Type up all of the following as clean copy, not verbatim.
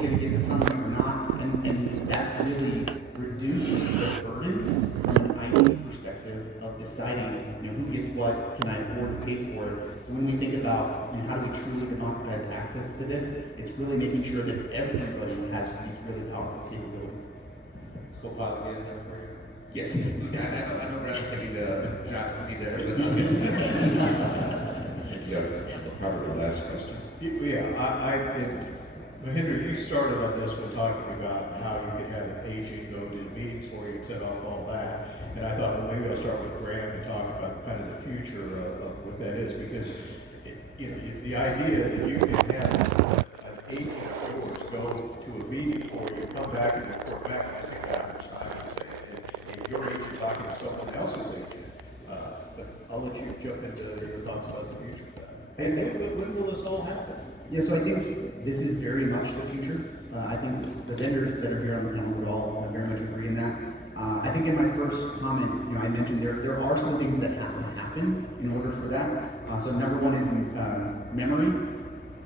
going to get the summary or not, and that's really reducing the burden from an IT perspective of deciding, who gets what, can I afford to pay for it. So when we think about, how do we truly democratize access to this, it's really making sure that everybody has these really powerful capabilities. Let's go Bob again there for you. Yes, I know Brad's taking the shot at me there, but Yeah, probably the last question. Mahinder, you started on this one talking about how you could have an agent go to meetings for you and set up all that. And I thought, well, maybe I'll start with Graham and talk about kind of the future of what that is, because the idea that you can have an agent of yours go to a meeting for you, come back and report back, I think that much time to say it. And your agent talking to someone else's agent. But I'll let you jump into your thoughts about the future of that. And when will this all happen? Yeah, so I think this is very much the future. I think the vendors that are here on the panel would all very much agree in that. I think in my first comment, I mentioned there are some things that have to happen in order for that. So number one is memory,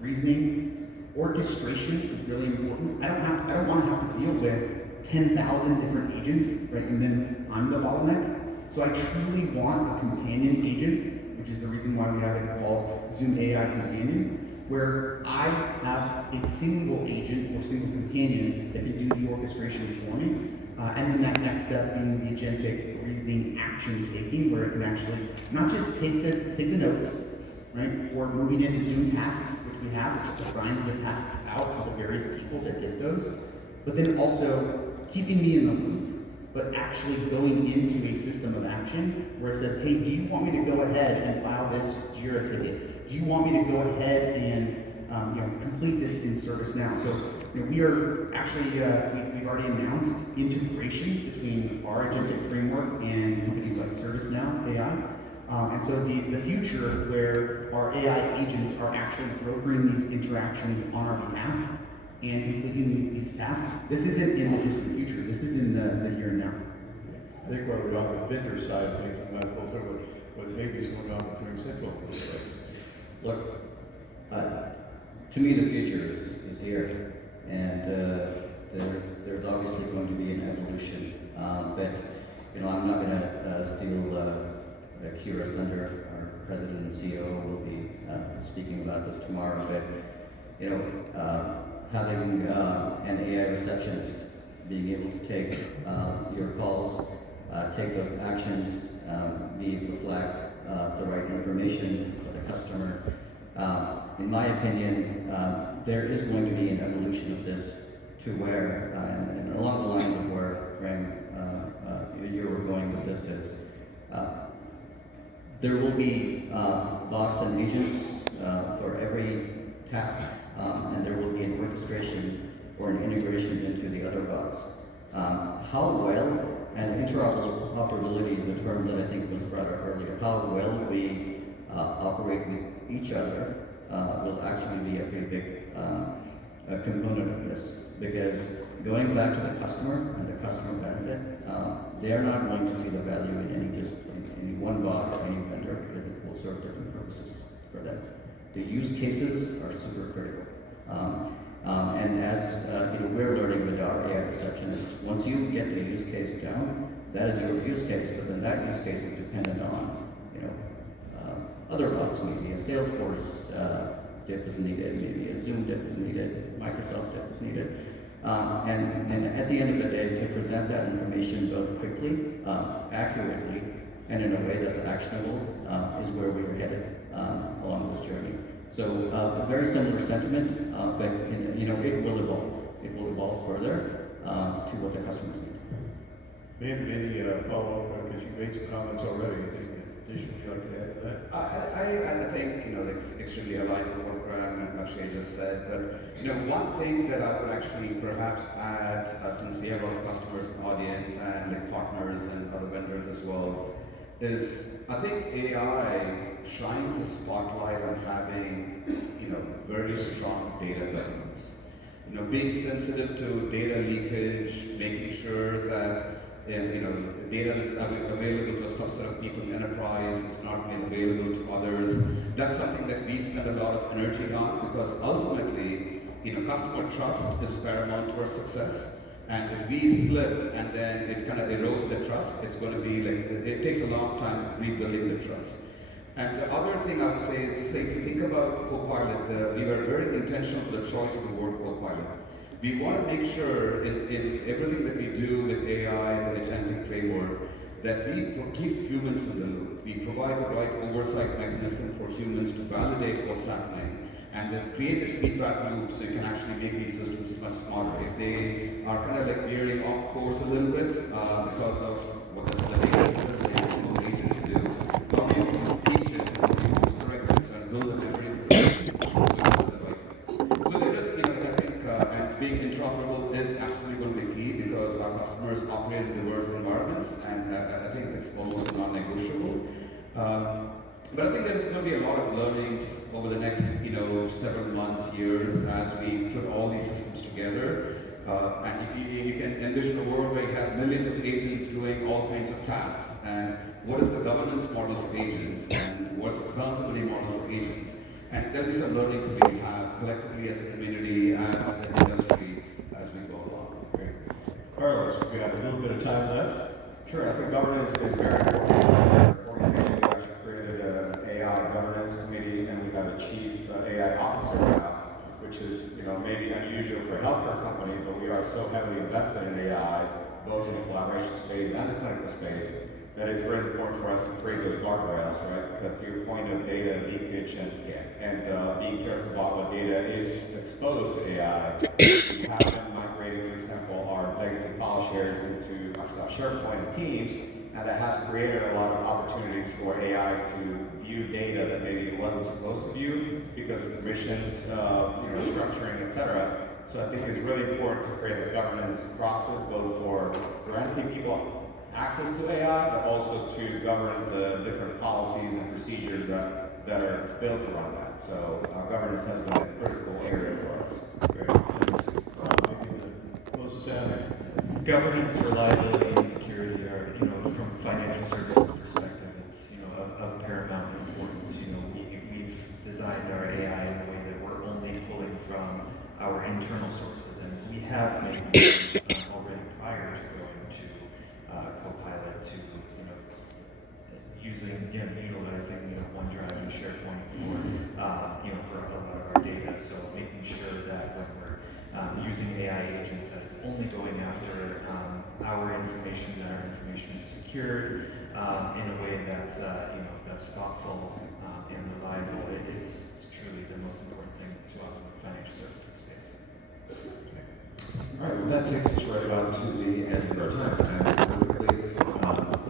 reasoning, orchestration is really important. I don't want to have to deal with 10,000 different agents, right? And then I'm the bottleneck. So I truly want a companion agent, which is the reason why we have it called Zoom AI Companion, where I have a single agent or single companion that can do the orchestration for me. And then that next step being the agentic reasoning action taking, where it can actually not just take the notes, right? Or moving into Zoom tasks, which we have, which assigns the tasks out to the various people that did those, but then also keeping me in the loop, but actually going into a system of action where it says, hey, do you want me to go ahead and file this JIRA ticket? Do you want me to go ahead and complete this in ServiceNow? So we are actually, we've already announced integrations between our agentic framework and companies like ServiceNow AI. And so the future where our AI agents are actually brokering these interactions on our behalf and completing these tasks, this isn't in the distant future. This is in the here and now. I think where we're on the vendor side of things, I'm not fully sure what maybe is going on with RingCentral in this space. Look, to me the future is here, and there's obviously going to be an evolution. But I'm not going to steal Kira's thunder. Our president and CEO will be speaking about this tomorrow. But having an AI receptionist being able to take your calls, take those actions, be able to flag the right information for the customer. In my opinion, there is going to be an evolution of this to where, and along the lines of where you were going with this is, there will be bots and agents for every task, and there will be an orchestration or an integration into the other bots. How well, and interoperability is a term that I think was brought up earlier, how well we operate with each other will actually be a pretty big component of this. Because going back to the customer and the customer benefit, they're not going to see the value in any one bot or any vendor, because it will serve different purposes for them. The use cases are super critical. And as we're learning with our AI receptionist, once you get the use case down, that is your use case, but then that use case is dependent on other bots. Maybe a Salesforce dip is needed, maybe a Zoom dip is needed, Microsoft dip is needed. And at the end of the day, to present that information both quickly, accurately, and in a way that's actionable is where we are headed along this journey. So a very similar sentiment, but it will evolve. It will evolve further to what the customers need. Any follow-up, because you made some comments already, I think, addition you'd like to add to that? I think, it's extremely aligned with what Graham and Akshay just said, but, one thing that I would actually perhaps add, since we have a lot of customers in the audience and like partners and other vendors as well, is I think AI shines a spotlight on having, very strong data governance. Being sensitive to data leakage, making sure that data that's available to some sort of people in enterprise is not made available to others. That's something that we spend a lot of energy on, because ultimately, customer trust is paramount to our success. And if we slip and then it kind of erodes the trust, it's going to be like, it takes a long time rebuilding the trust. And the other thing I would say is, if you think about Copilot, we were very intentional with the choice of the word Copilot. We want to make sure in everything that we do with AI, the agentic framework, that we keep humans in the loop. We provide the right oversight mechanism for humans to validate what's happening, and then create a feedback loop so you can actually make these systems much smarter. If they are kind of like veering off course a little bit because of what is the agent to do, how do you teach it and use the records and build a memory? So there is, I think, and being interoperable is absolutely going to be key because our customers operate in diverse environments, and I think it's almost non-negotiable. But I think there's going to be a lot of learnings over the next, several months, years, as we put all these systems together. And you can envision a world where you have millions of agents doing all kinds of tasks. And what is the governance model for agents? And what's the accountability model for agents? And there'll be some learnings that we have collectively as a community, as an industry, as we go along. Great. Carlos, we have a little bit of time left. Sure, I think governance is very important. Our organization actually created an AI governance committee, and we have a chief AI officer now, which is maybe unusual for a healthcare company, but we are so heavily invested in AI, both in the collaboration space and the clinical space, that it's very important for us to create those guardrails, right? Because to your point of data leakage and being careful about what data is exposed to AI, we have been migrating, for example, our legacy file shares into Microsoft SharePoint and Teams, and that has created a lot of opportunities for AI to view data that maybe it wasn't supposed to view because of permissions, structuring, etc. So I think it's really important to create a governance process both for granting people access to AI, but also to govern the different policies and procedures that are built around that. So governance has been a critical area for us. Great. Maybe close us out. Governance, reliability, and security are, from a financial services perspective, it's, of paramount importance. We've designed our AI in a way that we're only pulling from our internal sources, and we have made already prior to going to Copilot to, utilizing OneDrive and SharePoint for a lot of our data. So making sure that when we're using AI agents, that it's only going after our information, that our information is secured in a way that's that's thoughtful and reliable. It's truly the most important thing to us in the financial services space. All right, well, that takes us right about to the end of our time. And quickly,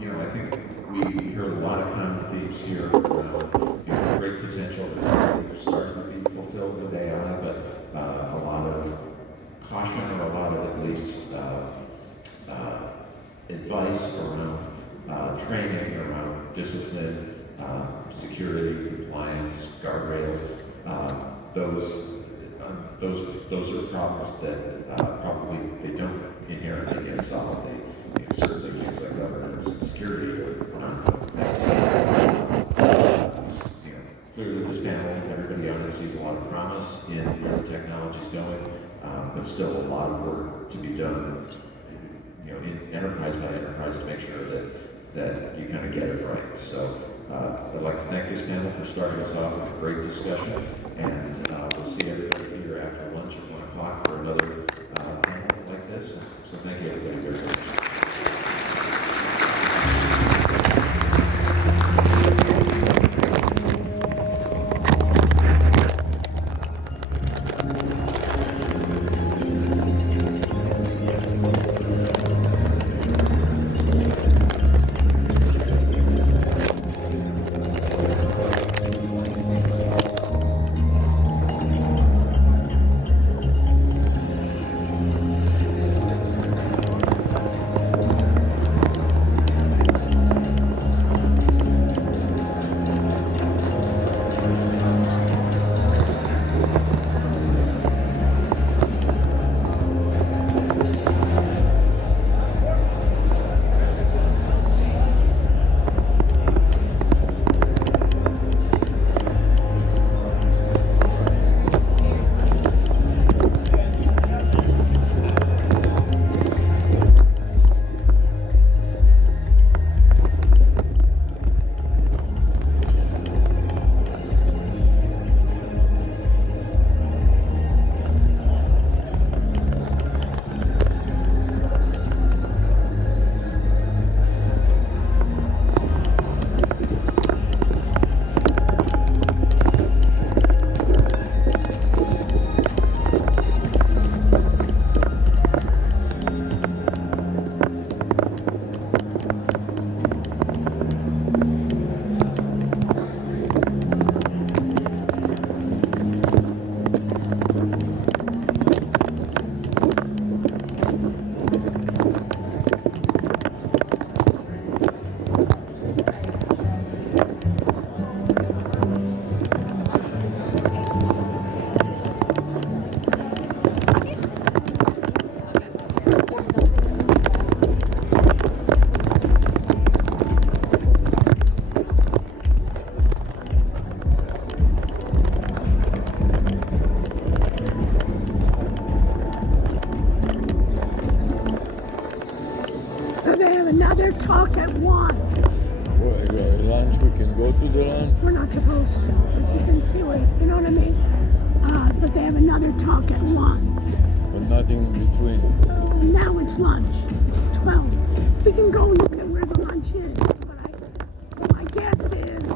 I think we heard a lot of common themes here around, great potential that's already starting to be fulfilled with AI, but a lot of caution or a lot of at least advice around training, around discipline, security, compliance, guardrails. Those are problems that probably they don't inherently get solved. Certainly things like governance and security are not clearly this panel and everybody on it sees a lot of promise in where the technology is going, but still a lot of work to be done, in enterprise by enterprise to make sure that you kind of get it right. So I'd like to thank this panel for starting us off with a great discussion, and we'll see everybody here after lunch at 1 o'clock for another panel like this. So thank you everybody very much. another talk at 1. Well, lunch, we can go to the lunch. We're not supposed to, but you can see what, you know what I mean? But they have another talk at 1. But nothing in between. Now it's lunch. It's 12. We can go look at where the lunch is. But my guess is,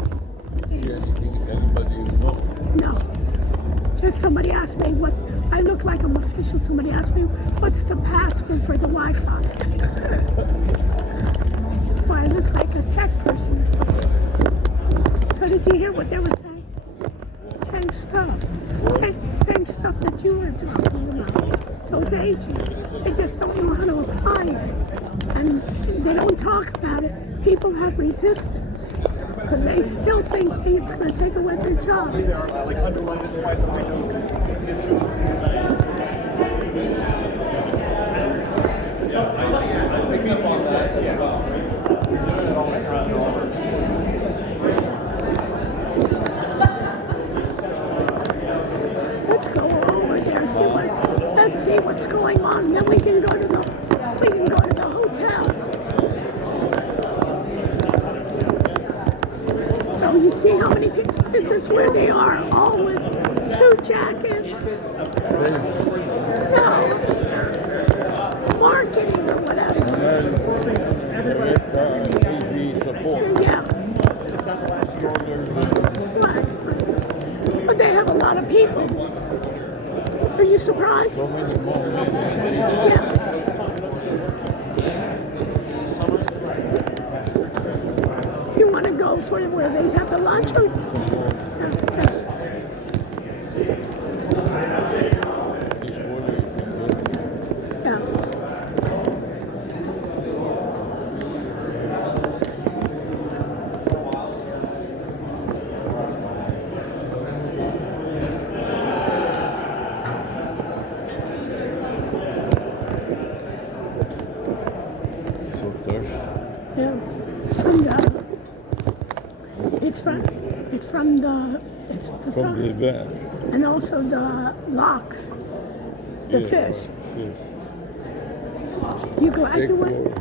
See anything, anybody you know? no. Just somebody asked me what, I look like I'm official. Somebody asked me, what's the password for the Wi-Fi? So I look like a tech person or something. So did you hear what they were saying? Same stuff. Same stuff that you were talking about. Those agents, they just don't know how to apply it. And they don't talk about it. People have resistance because they still think it's going to take away their job. Let's go over there, let's see what's going on, and then we can go to the hotel. So you see how many people, this is where they are, all with suit jackets. No, marketing or whatever. The rest are TV support. Yeah. But they have a lot of people. Are you surprised? So many more minutes. Yeah. You want to go for where they have the lunch? Or? From the back. And also the locks, the fish. Yes. You glad you went?